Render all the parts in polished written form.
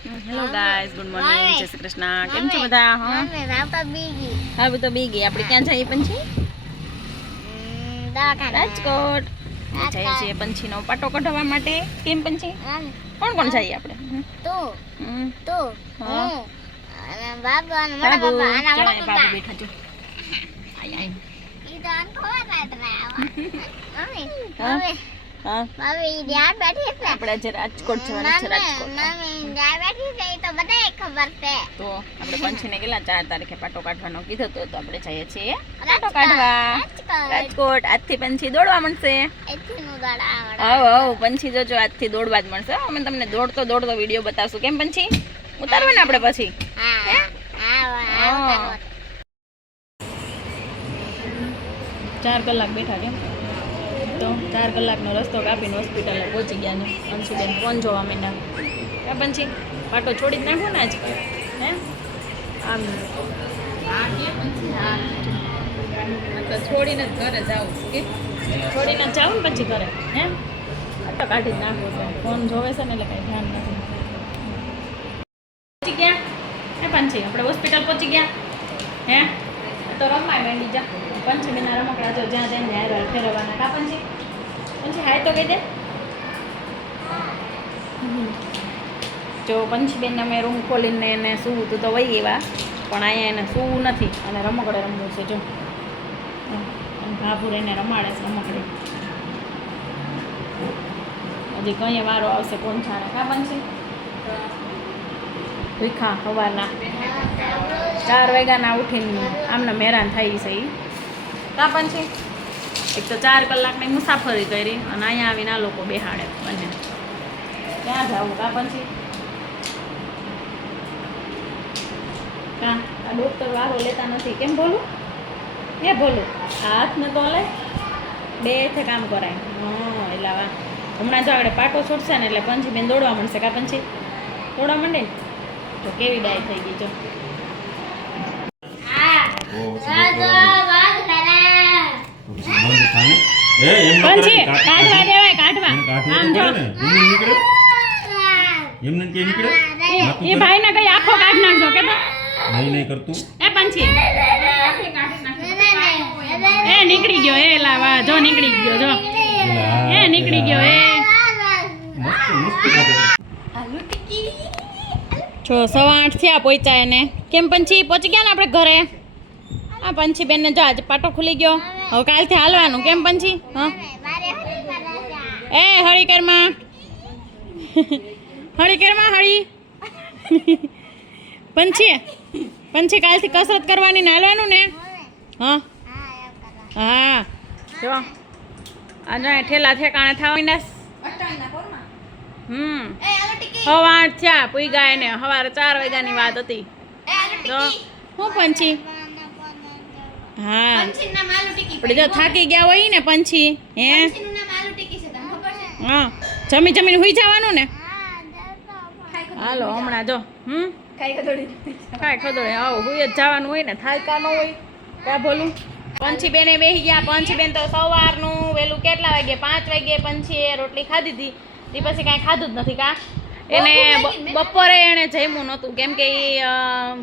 Hello guys, good morning, જય શ્રી કૃષ્ણ. કેમ છો બધા? હા તો બીગી આપણે ક્યાં જઈએ પંછી? રાજકોટ જઈએ છીએ પંછીનો પાટો કઢાવવા માટે. કેમ પંછી? કોણ કોણ જઈએ આપણે? બાબુ બેઠા છો. આપણે આજે રાજકોટ જવાનું છે. રાજકોટ તો આપણે પંછીને કેટલા 4 તારીખે પાટો કાઢવાનો કીધો તો આપણે જઈએ છીએ પાટો કાઢવા રાજકોટ. આજથી પંછી દોડવા મળશે. પંછી જોજો આજથી દોડવા જ મળશે. અમે તમને દોડતો વિડીયો બતાવશું. કેમ પંછી ઉતારવા ને આપણે પછી? 4 કલાક બેઠા. કેમ તો 4 કલાકનો રસ્તો કાપીને હોસ્પિટલે પહોંચી ગયા ને પંછીબેન ફોન જોવા માંડ્યા. ક્યાં પંછી પાટો છોડી જ નાખો ને આજ? હે આમ તો છોડીને જ ઘરે જાઉં કે છોડીને જ જાઉં ને પછી ઘરે? હે પાટો કાઢી જ નાખવો છે. ફોન જોવે છે ને એટલે કંઈ ધ્યાન નથી. પહોંચી ગયા હે પંછી? આપણે હોસ્પિટલ પહોંચી ગયા. હે તો રમાય માંડી જા. પંચમીના રમકડા જો જ્યાં જઈને હાર ફેરવવાના. કા પંછી? પંછી હાય તો કહી દે. જો પંચીબેનને અમે રૂમ ખોલીને એને સૂવું તું તો વહી એવા, પણ અહીંયા એને સૂવું નથી અને રમકડે રમવું છે. જો ભાભુર એને રમાડે છે રમકડે. હજી કઈ વારો આવશે કોણ જાણે. કા પંછી? ભીખા સવારના 4 વાગ્યાના ઉઠીને આમને હેરાન થઈ છે એ. કા પંછી? એક તો 4 કલાકની મુસાફરી કરી અને અહીંયા આવીને આ લોકો બેહાડે બંને. ક્યાં જવું? કા પંછી? કા આ ડૉક્ટર વારો લેતા નથી. કેમ બોલું? એ બોલું હાથને તો લે બે હાથે કામ કરાય. એટલે હમણાં જો આપણે પાટો છૂટશે ને એટલે પંછીબેન દોડવા મળશે. કા પંછી દોડવા માંડે ને તો કેવી ડાય થઈ ગઈ. જો પંછી કાઢવા દેવાય, કાઢવા. આમ જો એમને કે નીકળે એ ભાઈ ને કઈ આખો કાઢ નાખજો કે તો નહીં કરતું. એ પંછી એ નીકળી ગયો. એ લાવા જો નીકળી ગયો. જો એ નીકળી ગયો. એ જો 8:15 થયા પહોંચ્યા એને. કેમ પંછી પહોંચી ગયા ને આપણે ઘરે? આ પંછીબેન ને જો આજે પાટો ખુલી ગયો. હવે કાલથી હાલવાનું. કેમ પંછી? હા એ હળીકરમાં હળી પંછી કાલથી કસરત કરવાની ને હાલવાનું ને? હા હા જો આજે ઠેલા ઠેકાણે થવાની. 8:15 થયા પૂઈ ગયા ને. સવારે 4 વાગ્યાની વાત હતી. તો હું પંછી હા આપણે જો થાકી ગયા હોય ને પંછી હે હા જમીને હુઈ જવાનું ને. હાલો હમણાં જો કાંઈ ખદોડે આવો હુઈ જ જવાનું હોય ને. થાયકા ન હોય ક્યાં બોલું. પંછી બેને બેસી ગયા. પંછી બેન તો સવારનું વહેલું કેટલા વાગે 5 વાગે પંછીએ રોટલી ખાધી હતી. એ પછી કાંઈ ખાધું જ નથી. કા એને બપોરે એને જમ્યું નહોતું કેમ કે એ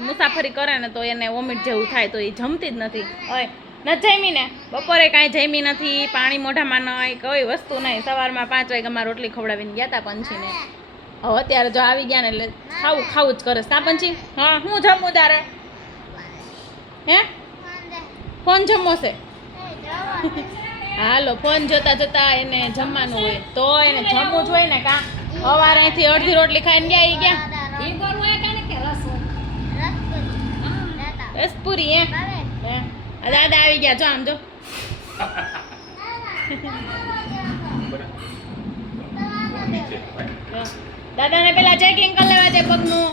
મુસાફરી કરે ને તો એને વોમિટ જેવું થાય તો એ જમતી જ નથી. હોય ન જમી ને બપોરે કાંઈ જમી નથી. પાણી મોઢામાં નહીં, કોઈ વસ્તુ નહીં. સવારમાં 5 વાગ્યામાં રોટલી ખવડાવીને ગયા હતા પંછીને. હવે અત્યારે જો આવી ગયા ને એટલે ખાવું જ કરે. કા પંછી? હા હું જમું તારે? હે ફોન જમવો છે? હાલો ફોન જોતા એને જમવાનું હોય તો એને જમવું જ હોય ને. કા સવારે અહીંથી અડધી રોટલી ખાઈને ગયા. રસપુરી હે દાદા આવી ગયા. જો આમ જો દાદાને પેલા ચેકિંગ કરી લેવા દે પગનું.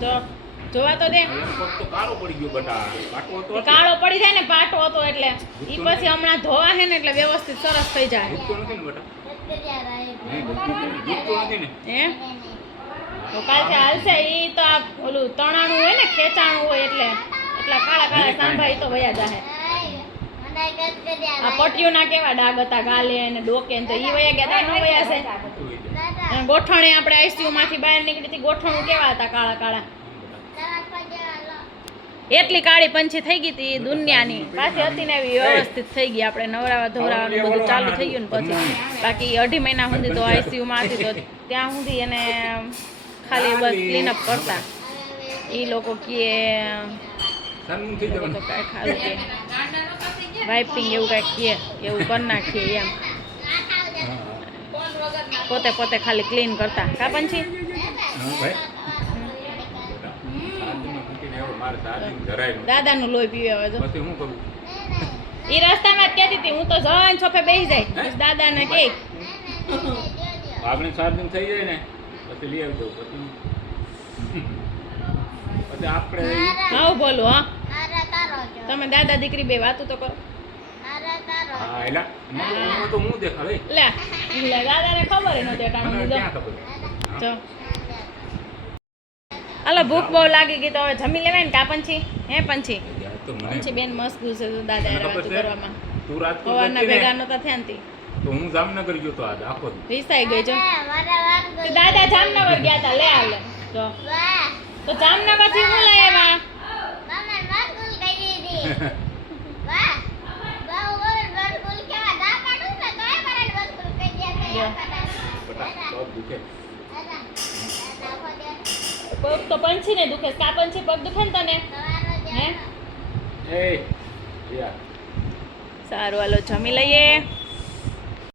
તો જોવા તો દે. કાળો પડી જાય ને પાટો હતો એટલે ઈ પછી હમણાં ધોવા છે ને એટલે વ્યવસ્થિત સરસ થઈ જાય. હે તો કાલથી હાલશે. ઈ તો આ ઓલું તણાણું હોય ને ખેંચાણું હોય એટલે એટલા કાળા સાંભા તો વયા જાહે. આ પટિયું ના કેવા ડાઘ હતા ગાલે અને ડોકે તો ઈ વયા ગયા તા ન વયા છે. ગોઠણે આપણે આઈસીયુ માંથી બહાર નીકળી હતી ગોઠણું કેવા હતા કાળા કાળા એટલી કાળી પંછી થઈ ગઈ હતી દુનિયાની પાછી હતી ને એવી વ્યવસ્થિત થઈ ગઈ આપણે નવરાવા ધોરાવાનું બધું ચાલુ થઈ ગયું ને પછી બાકી 2.5 મહિના સુધી તો આઈસીયુ માં હતી તો ત્યાં સુધી એને ખાલી બસ ક્લીનઅપ કરતા એ લોકો કે કાંઈ ખાલી કે વાઇપિંગ એવું કાંઈક કે એવું કરી નાખીએ એમ પોતે પોતે ખાલી ક્લીન કરતા કા પંછી દાદાનું લોહી પીવે હવે જો એ રસ્તામાં જ કહેતી હતી હું તો જવાન છોફે બેસી જાય પછી દાદાને કે આપણે 4 દિન થઈ જાય ને પછી લઈ આવજો પછી આપણે હા બોલું હા તમે દાદા દીકરી બે વાતું તો કરો હા એલા મને તો હું દેખાડે લે દાદાને ખબર નહોતી અટાણું ક્યાં ખબર જો હાલો ભૂખ બહુ લાગી ગઈ તો હવે જમી લેવાય ને કા પંછી હે પંછી તો મને પંછી બેન મસ્ત ગુસે તો દાદા મને ખબર વાતું છે. કરવામાં તું રાજકોટ સવારના જતી ને, ભેગા નહોતા થયા ને તી. તો હું જામનગર ગયો તો આજ આખો દી. રીસાઈ ગઈ જો તો દાદા જામનગર ગયા તા લે હાલે જો તો જામનગર થી હું લઈ આવ્યા બટા, બહુ દુખે. પગ તો પંછી ને દુખે કા પંછી પગ દુખે ને તને હે એ યાર સારું હાલો જમી લઈએ